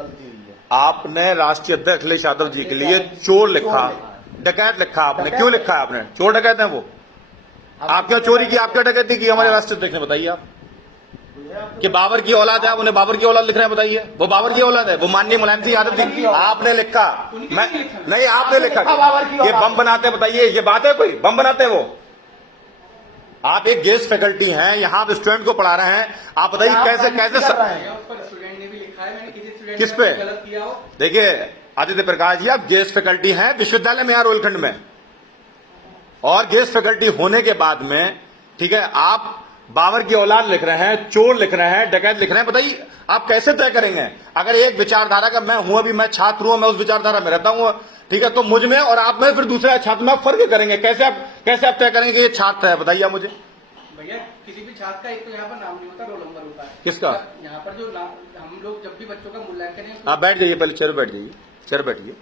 गलती हुई है। आपने राष्ट्रीय अध्यक्ष अखिलेश यादव जी के लिए चोर लिखा, डकैत लिखा आपने, क्यों लिखा है आपने? चोर डकैत है वो? आप क्या चोरी की, आप क्या डकैती की हमारे राष्ट्रीय अध्यक्ष ने? बताइए आप कि बाबर की औलाद है, आप उन्हें बाबर की औलाद लिख रहे हैं? बताइए, वो बाबर की औलाद है, वो माननीय मुलायम सिंह यादव जी। आपने लिखा, मैं नहीं, आपने लिखा ये बम बनाते हैं। बताइए, ये बात है कोई? बम बनाते हैं वो? आप एक गेस्ट फैकल्टी हैं, यहाँ आप स्टूडेंट को पढ़ा रहे हैं, आप बताइए कैसे कैसे स्टूडेंट ने भी लिखा है, मैंने किसी स्टूडेंट किस पे? गलत किया हो? देखिए आदित्य प्रकाश जी, आप गेस्ट फैकल्टी हैं विश्वविद्यालय में, यहाँ रोलखंड में, और गेस्ट फैकल्टी होने के बाद में, ठीक है, आप बाबर की औलाद लिख रहे हैं, चोर लिख रहे हैं, डकैत लिख रहे हैं। बताइए आप कैसे तय करेंगे? अगर एक विचारधारा का मैं हूं, अभी मैं छात्र हूं, मैं उस विचारधारा में रहता हूं, ठीक है, तो मुझ में और आप में फिर दूसरे छात्र में आप फर्क करेंगे? कैसे आप तय करेंगे कि ये छात्र है? बताइए आप मुझे। भैया किसी भी छात्र का एक तो यहाँ पर नाम नहीं होता, रोल नंबर होता है। किसका? यहाँ पर जो हम लोग जब भी बच्चों का मूल्यांकन है, आप बैठ जाइए, पहले चेयर बैठ जाइए, चेयर बैठिए।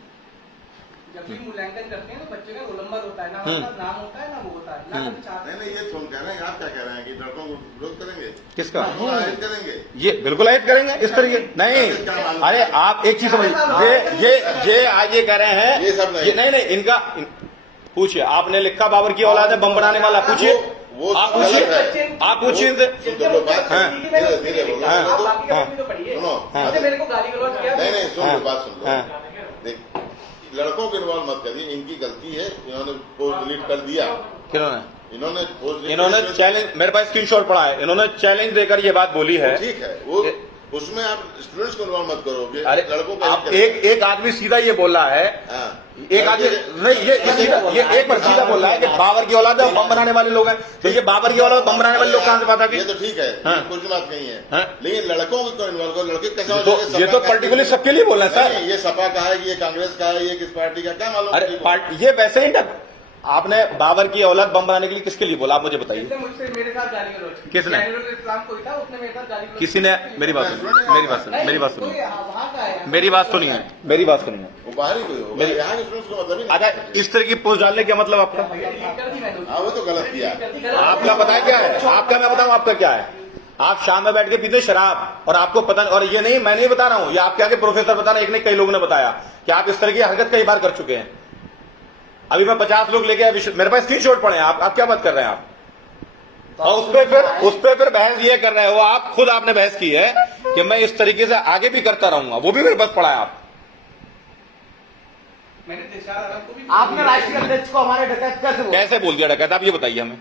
जब भी मूल्यांकन करते हैं तो बच्चे का रोल नंबर होता है, ना हमारा नाम होता है, ना वो होता है, ना कभी छात्र। नहीं, ये थोड़ा कह रहे हैं, आप क्या कह रहे हैं कि लड़कों को विरोध करेंगे? किसका? आयत करेंगे? ये बिल्कुल आयत करेंगे इस तरीके नहीं। अरे आप एक चीज समझिए, ये आज ये कह रहे हैं, ये सब नहीं। नहीं, इनका पूछिए, आपने लिखा बाबर की औलाद है बम बनाने वाला, पूछिए, वो आप पूछिए इनसे। सुनो बात, धीरे बोलो। मेरे को गाली गलौज किया। नहीं, सुन लो, बात सुन लो। देख, लड़कों को इन्वॉल्व मत करिए, इनकी गलती है, इन्होंने पोस्ट डिलीट कर दिया। किन्होंने? इन्होंने चैलेंज, मेरे पास स्क्रीनशॉट पड़ा है, इन्होंने चैलेंज देकर ये बात बोली है। ठीक है, वो उसमें आप स्टूडेंट्स को इन्वॉल्व मत करोगे। अरे लड़कों को आप एक आदमी सीधा ये बोल रहा है, एक आदमी नहीं, ये एक बार सीधा बोल रहा है कि बाबर की औलाद है, बम बनाने वाले लोग हैं। तो ये बाबर की औलाद बम बनाने वाले लोग कहां से बात आ गई? ये तो ठीक है, कुछ बात नहीं है, लेकिन लड़कों को इन्वॉल्व करो। लड़के कैसे? ये तो पर्टिकुलर सबके लिए बोल रहे हैं सर। ये सपा का है, ये कांग्रेस का है, ये किस पार्टी का, क्या मालूम? अरे ये वैसे ही आपने बाबर की औलाद बम बनाने के लिए किसके लिए बोला? आप मुझे बताइए। मुझसे मेरे साथ गाली गलौज किसने? इस्लाम कोई था, उसने मेरे साथ गाली गलौज किसी ने? मेरी बात सुनिए, मेरी बात सुनिए, मेरी बात सुनिए, मेरी बात सुनिए, मेरी बात सुनिए। वो बाहर ही कोई होगा, यहाँ के स्टूडेंट्स को मतलब ही नहीं। अच्छा, इस तरह की पोस्ट डालने का मतलब आपका? हाँ, वो तो गलत किया। आपका बताया क्या है? आपका मैं बताऊं आपका क्या है? आप शाम में बैठ के पीते शराब, और आपको पता, और ये नहीं, मैं नहीं बता रहा हूं, ये आपके आगे प्रोफेसर बता रहे हैं, एक ने कई लोगों ने बताया कि आप इस तरह की हरकत कई बार कर चुके हैं। अभी मैं 50 लोग लेके आया, मेरे पास स्क्रीनशॉट पड़े हैं। आप क्या बात कर रहे हैं आप? और उस पे फिर बहस ये कर रहे हो आप, खुद आपने बहस की है कि मैं इस तरीके से आगे भी करता रहूंगा, वो भी मेरे पास पड़ा है। आप आपने राष्ट्रीय अध्यक्ष को हमारे डकैत कैसे बोल दिया डकैत? आप ये बताइए हमें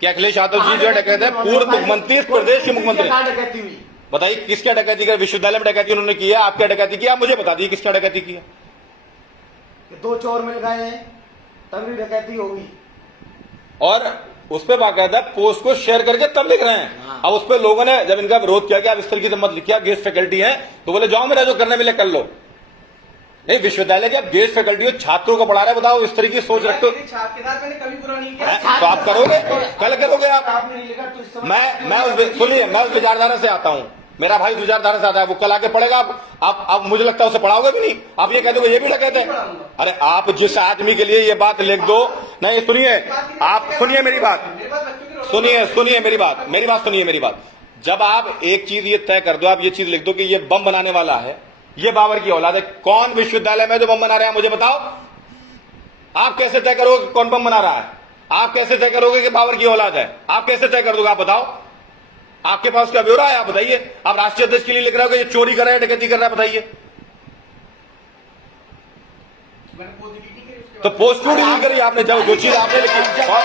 कि अखिलेश यादव जी जो है डकैत है, पूर्व मुख्यमंत्री, इस प्रदेश के मुख्यमंत्री। डकैती हुई? बताइए किसका डकैती कर? विश्वविद्यालय में डकैती उन्होंने की है, आप क्या डकैती की? आप मुझे बता दीजिए किसका डकैती की है? दो चोर मिल गए हैं तभी डकैती होगी, और उस पर बाकायदा पोस्ट को शेयर करके तब लिख रहे हैं। अब उस पर लोगों ने जब इनका विरोध किया कि आप इस तरीके से मत लिखिए, गेस्ट फैकल्टी है, तो बोले जाओ मेरा जो करने मिले कर लो। नहीं, विश्वविद्यालय के आप गेस्ट फैकल्टी हो, छात्रों को पढ़ा रहे, बताओ इस तरीके की सोच रखते हो तो आप करोगे, कल करोगे आप। मैं उस विचारधारा से आता हूं, मेरा भाई उस विचारधारा से आता है, वो कल आके पढ़ेगा। आप मुझे लगता है उसे पढ़ाओगे भी नहीं, आप ये कहते हो ये भी डकैत है। अरे आप जिस आदमी के लिए ये बात लिख दो, नहीं सुनिए, आप सुनिए मेरी बात, सुनिए मेरी बात सुनिए मेरी बात। जब आप एक चीज ये तय कर दो, आप ये चीज लिख दो कि ये बम बनाने वाला है, ये बाबर की औलाद है, कौन विश्वविद्यालय में जो बम बना रहे हैं मुझे बताओ। आप कैसे तय करोगे कौन बम बना रहा है? आप कैसे तय करोगे कि बाबर की औलाद है? आप कैसे तय कर दोगे? आप बताओ, आपके पास क्या ब्यौरा है? आप बताइए। आप राष्ट्रीय अध्यक्ष के लिए लिख रहे हो कि ये चोरी कर रहा है, डकैती कर रहा है, बताइए। तो पोस्ट क्यों डिलीट करी आपने? जब जो चीज आपने लिखी, और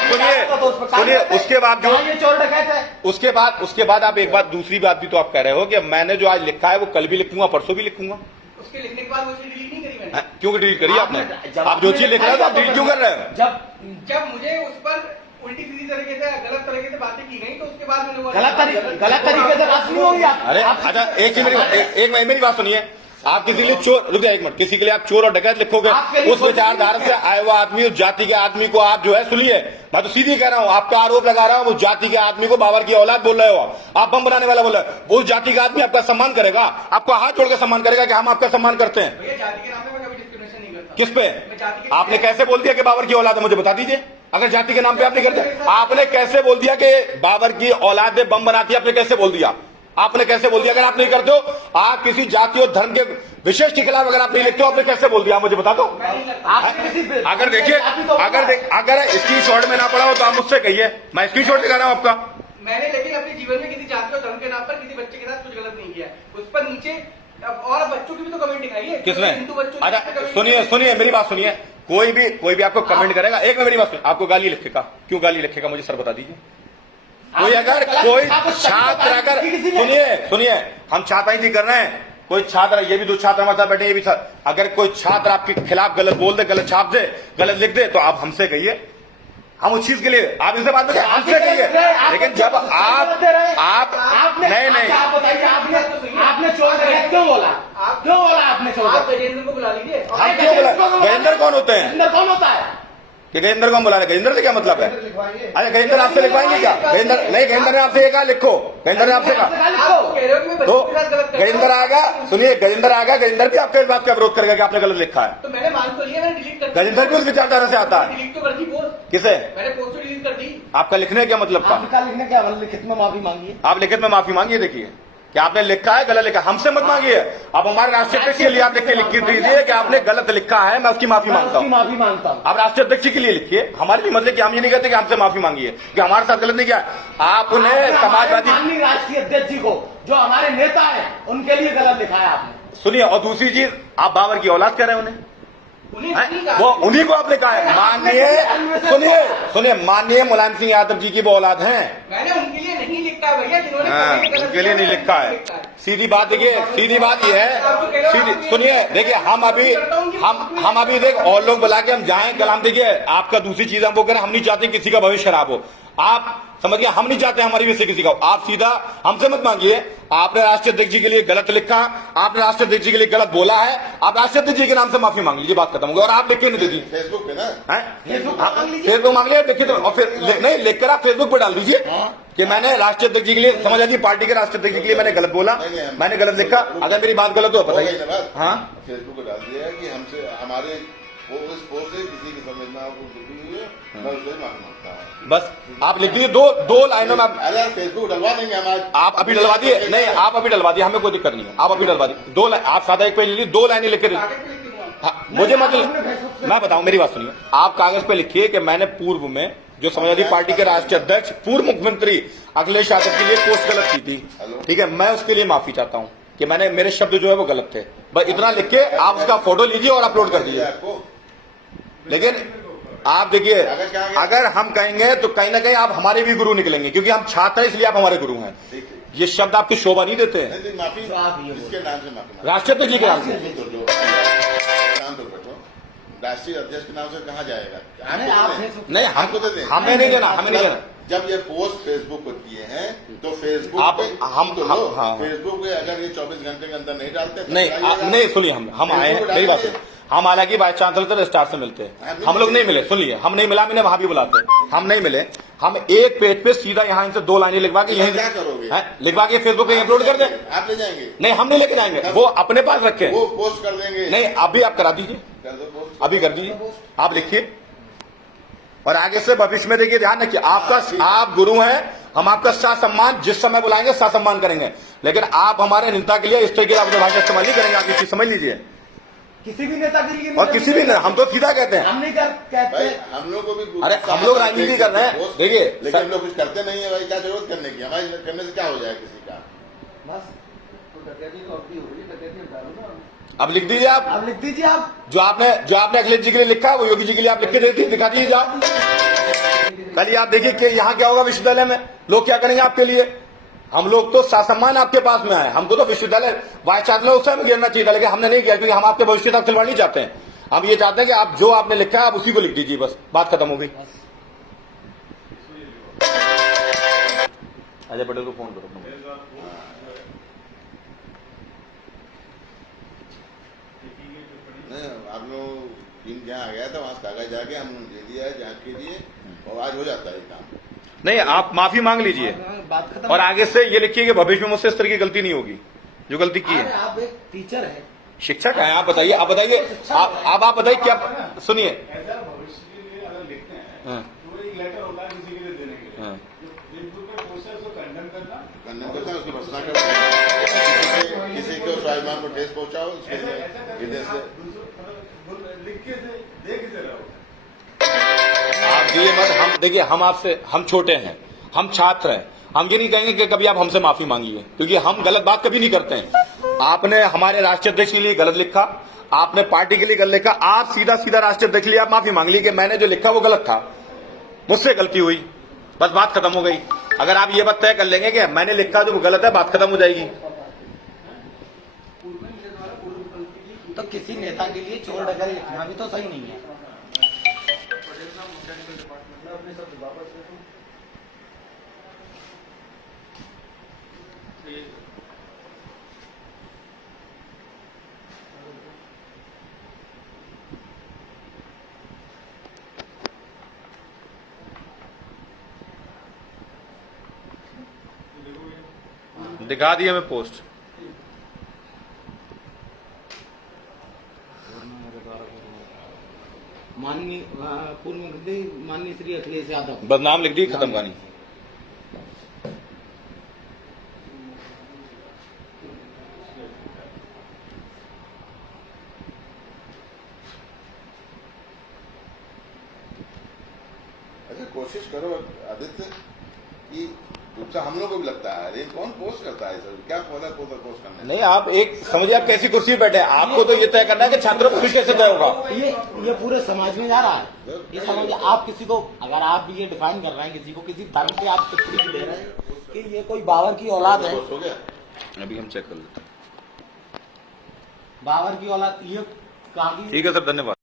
सुनिए उसके बाद जो ये चोर डकैत है, उसके बाद आप एक बात, दूसरी बात भी तो आप कह रहे हो कि मैंने जो आज लिखा है वो कल भी लिखूंगा, परसों भी लिखूंगा। उसके लिखने के बाद वो चीज डिलीट नहीं करी मैंने। क्यों डिलीट करी आपने? आप जो चीज लिख रहे हो तो आप डिलीट क्यों कर रहे हो? जब मुझे उस पर उल्टी सीधी तरीके से, गलत तरीके से बातें की गई, तो उसके बाद मैंने गलत तरीके से बात नहीं होगी। अरे अच्छा, एक मेरी बात सुनिए। आप किसी के लिए चोर, रुक जाए एक मिनट, किसी के लिए आप चोर और डकैत लिखोगे, उस विचारधारा से आए हुआ आदमी, उस जाति के आदमी को आप जो है, सुनिए मैं तो सीधी कह रहा हूं, आपका आरोप लगा रहा हूं, उस जाति के आदमी को बाबर की औलाद बोल रहे हो, आप बम बनाने वाला बोल रहे हो। उस जाति का आदमी आपका सम्मान करेगा, आपको हाथ जोड़ के सम्मान करेगा कि हम आपका सम्मान करते हैं। जाति के नाम पे मैं कभी डिस्क्रिमिनेशन नहीं करता। किस पे? आपने कैसे बोल दिया कि बाबर की औलाद है? मुझे बता दीजिए। अगर जाति के नाम पे आपने कर दिया, आपने कैसे बोल दिया कि बाबर की औलाद बम बनाती है? आपने कैसे बोल दिया? आपने कैसे बोल दिया? अगर आप नहीं करते हो, आप किसी जाति और धर्म के विशेष के खिलाफ अगर आप नहीं लिखते हो, आपने कैसे बोल दिया? मुझे बता दो। अगर देखिए, अगर स्क्रीनशॉट में ना पड़ा हो तो आप मुझसे कहिए, मैं स्क्रीनशॉट दिखा रहा हूं आपका। मैंने लेकिन अपने जीवन में किसी जाति और धर्म के नाम पर किसी बच्चे के साथ कुछ गलत नहीं किया है। उस पर नीचे और बच्चों की भी तो कमेंट दिखाई है। किसने? हिंदू बच्चों की अच्छा सुनिए मेरी बात सुनिए। कोई भी आपको कमेंट करेगा, एक मेरी बात सुनिए, आपको गाली लिखेगा, क्यों गाली लिखेगा मुझे सर बता दीजिए। कोई छात्र अगर सुनिए हम छात्राई कर रहे हैं, कोई छात्र, ये भी दो छात्र हमारे साथ बैठे, ये भी अगर कोई छात्र आपके खिलाफ गलत बोल दे, गलत छाप दे, गलत लिख दे, तो आप हमसे कहिए, हम उस चीज के लिए आप इससे बात करिए, हमसे कहिए। लेकिन जब आप नहीं आपने चोर क्यों बोला? क्यों बोला आपने चोर? आप गजेंद्र को बुला लीजिए। हम क्यों बोला? गजेंद्र कौन होते हैं? गजेंद्र कौन होता है? कि गजेंद्र को हम बुला रहे? गजेंद्र से क्या मतलब है? अरे गजेंद्र आपसे लिखवाएंगे क्या? गजेंद्र नहीं, गजेंद्र ने आपसे ये कहा लिखो, गजेंद्र ने आपसे कहा तो गजेंद्र आएगा। सुनिए, गजेंद्र आएगा, गजेंद्र भी आपके इस बात का विरोध करेगा कि आपने गलत लिखा है। तो मैंने मान तो लिया, मैंने डिलीट कर दिया। गजेंद्र भी उस विचारधारा से आता है। डिलीट तो कर दी पोस्ट। किसे? मैंने पोस्ट डिलीट कर दी। आपका लिखने क्या मतलब था? आपका लिखने क्या मतलब? लिखित में माफी मांगिए। आप लिखित में माफी मांगिए। देखिए कि आपने लिखा है, गलत लिखा, हमसे मत मांगिए। अब हमारे राष्ट्रीय अध्यक्ष के लिए आप लिख के लिख दीजिए कि आपने गलत लिखा है, मैं उसकी माफी मांगता हूँ। माफी मांगता हूँ। आप राष्ट्रीय अध्यक्ष के लिए लिखिए, हमारे भी मतलब कि हम ये नहीं कहते कि हमसे माफी मांगिए कि हमारे साथ गलत नहीं किया। आपने समाजवादी राष्ट्रीय अध्यक्ष जी को, जो हमारे नेता है, उनके लिए गलत लिखा है आपने। सुनिए, और दूसरी चीज, आप बाबर की औलाद कह रहे हैं उन्हें, वो उन्हीं को आपने कहा है। सुनिए माननीय मुलायम सिंह यादव जी की वो औलाद हैं। मैंने उनके लिए नहीं लिखा है भैया, जिन्होंने उनके लिए नहीं लिखा है। सीधी बात देखिए, सीधी बात ये है, सुनिए देखिए, हम अभी देख और लोग बुला के हम जाएं कल, हम देखिए आपका दूसरी चीज हम वो करें, हम नहीं चाहते किसी का भविष्य खराब हो। आप समझिए, हम नहीं चाहते हमारी वजह से किसी का। आप सीधा हमसे मत मांगिए, आपने राष्ट्रीय अध्यक्ष जी के लिए गलत लिखा, आपने राष्ट्रीय अध्यक्ष जी के लिए गलत बोला है, आप राष्ट्रीय अध्यक्ष जी के नाम से माफी मांग लीजिए, बात खत्म होगी। और आप लिख के नहीं दे दीजिए फेसबुक पे ना, फेसबुक मांग लिया, लिखिए, और फिर नहीं लिखकर आप फेसबुक पे डाल दीजिए कि मैंने राष्ट्रीय अध्यक्ष जी के लिए, समझ आती पार्टी के राष्ट्रीय अध्यक्ष जी के लिए मैंने गलत बोला, मैंने गलत लिखा। अगर मेरी बात गलत हो बताइए। हाँ, फेसबुक पे डाल दिया कि हमसे हमारे उस पोस्ट से किसी की संवेदना हुई है, मैं उससे माफी मांगता हूँ। बस आप लिख दीजिए दो लाइनों में। अरे फेसबुक डलवा देंगे हमारे, आप अभी डलवा दिए? नहीं, आप अभी डलवा दिए, हमें कोई दिक्कत नहीं है, आप अभी डलवा दिए। दो आप सादा एक पे लीजिए, दो लाइनें लिख के मुझे मतलब, मैं बताऊं, मेरी बात सुनिए। आप कागज पे लिखिए कि मैंने पूर्व में जो समाजवादी पार्टी के राष्ट्रीय अध्यक्ष पूर्व मुख्यमंत्री अखिलेश यादव के लिए पोस्ट गलत की थी, ठीक है, मैं उसके लिए माफी चाहता हूं कि मैंने, मेरे शब्द जो है वो गलत थे। बस इतना लिख के आप उसका फोटो लीजिए और अपलोड कर दीजिए। लेकिन आप देखिए, अगर हम कहेंगे तो कहीं ना कहीं आप हमारे भी गुरु निकलेंगे, क्योंकि हम छात्र हैं इसलिए आप हमारे गुरु हैं। ये शब्द आपकी शोभा नहीं देते हैं। माफी इसके नाम से माफी, राष्ट्रीय अध्यक्ष जी के नाम से नाम तो बैठो, राष्ट्रीय अध्यक्ष के नाम से कहाँ जाएगा? नहीं, हमको दे दें, हमें नहीं देना, हमें नहीं देना। जब ये पोस्ट फेसबुक पर किए हैं तो फेसबुक आप पे हाँ, फेसबुक पे अगर ये 24 घंटे के अंदर नहीं डालते, नहीं सुनिए, हम आए हैं, मेरी बात सुनिए, हम हालांकि वाइस चांसलर स्टार से मिलते हैं, हम लोग नहीं मिले, सुन लिए, हम नहीं मिला, मैंने वहां भी बुलाते, हम नहीं मिले। हम एक पेज पे सीधा यहाँ इनसे दो लाइनें लिखवा के यहीं क्या करोगे? लिखवा के फेसबुक पे अपलोड कर दें। आप ले जाएंगे? नहीं, हम नहीं लेके जाएंगे, वो अपने पास रखे, वो पोस्ट कर देंगे। नहीं, अभी आप करा दीजिए, कर दो पोस्ट, अभी कर दीजिए, आप लिखिए। और आगे से भविष्य में देखिए, ध्यान रखिए, आप गुरु हैं, हम आपका साथ सम्मान जिस समय बुलाएंगे साथ सम्मान करेंगे, लेकिन आप हमारे नेता के लिए इस तरीके से भाषा इस्तेमाल नहीं करेंगे। आप इस समझ लीजिए, किसी भी नेता के लिए, और किसी भी नहीं, हम तो सीधा कहते हैं, हम नहीं कहते, हम लोग को भी, अरे हम लोग राजनीति कर रहे हैं, देखिए, लेकिन हम लोग कुछ करते नहीं है भाई, क्या जरूरत करने की? हमारे करने से क्या हो जाए किसी का? बस अब लिख दीजिए आप, अब लिख दीजिए आप, जो आपने अखिलेश जी के लिए लिखा है वो योगी जी के लिए आप लिख के देती, दिखा दीजिए आप। कल आप देखिए कि यहाँ क्या होगा विश्वविद्यालय में, लोग क्या करेंगे आपके लिए। हम लोग तो सासम्मान आपके पास में आए, हमको तो विश्वविद्यालय वाइस चांसलर उस समय गिरना चाहिए था, लेकिन हमने नहीं किया, क्योंकि हम आपके भविष्य तक खिलवाड़ नहीं चाहते हैं। हम ये चाहते हैं कि आप जो आपने लिखा है आप उसी को लिख दीजिए, बस बात खत्म हो गई। अजय पटेल को फोन करो। आप लोग टीम जहाँ आ गया था वहां कागज जाके हम दे दिया है जांच के लिए, और आज हो जाता है काम। नहीं, आप माफी मांग लीजिए और आगे से ये लिखिए कि भविष्य में मुझसे इस तरह की गलती नहीं होगी जो गलती की है। आप एक टीचर है, शिक्षक है, आप बताइए, आप बताइए, आप बताइए क्या, सुनिए, भविष्य के लिए अगर लिखते हैं तो एक लेटर होता है किसी के लिए देने के लिए, फेसबुक पे पोस्ट है उसको कंडेम करना, खंडन करता है, उसकी भर्त्सना करता है। किसी को स्वाभिमान को ठेस पहुंचाओ, उसके लिए विदेश से लिख के दे के रहो। आप ये मत, हम देखिए, हम आपसे, हम छोटे हैं, हम छात्र हैं, हम ये नहीं कहेंगे कि कभी आप हमसे माफी मांगिए, क्योंकि हम गलत बात कभी नहीं करते हैं। आपने हमारे राष्ट्रीय अध्यक्ष के लिए गलत लिखा, आपने पार्टी के लिए गलत लिखा, आप सीधा सीधा राष्ट्रीय अध्यक्ष के लिए आप माफी मांग ली कि मैंने जो लिखा वो गलत था, मुझसे गलती हुई, बस बात खत्म हो गई। अगर आप ये बात तय कर लेंगे कि मैंने लिखा जो गलत है, बात खत्म हो जाएगी। तो किसी नेता के लिए चोर डकैत लिखना भी तो सही नहीं है। दिखा दिया मैं पोस्ट। माननीय पूर्व मुख्यमंत्री माननीय श्री अखिलेश यादव। बस नाम लिख दी, खत्म कहानी। अच्छा, कोशिश करो आदित्य कि दूसरा हम लोग को भी लगता है, अरे कौन पोस्ट करता है सर, क्या खोला पोस्ट करना है? नहीं, आप एक समझिए, आप कैसी कुर्सी पे बैठे हैं, आपको तो ये तय करना है कि छात्रों को कैसे तय होगा। ये पूरे समाज में जा रहा है। ये समझिए, आप किसी को, अगर आप ये डिफाइन कर रहे हैं किसी को, किसी धर्म पे आप टिप्पणी दे रहे हैं कि ये कोई बाबर की औलाद है, हो गया। अभी हम चेक कर लेते हैं। बाबर की औलाद, ये कहा ठीक है सर, धन्यवाद।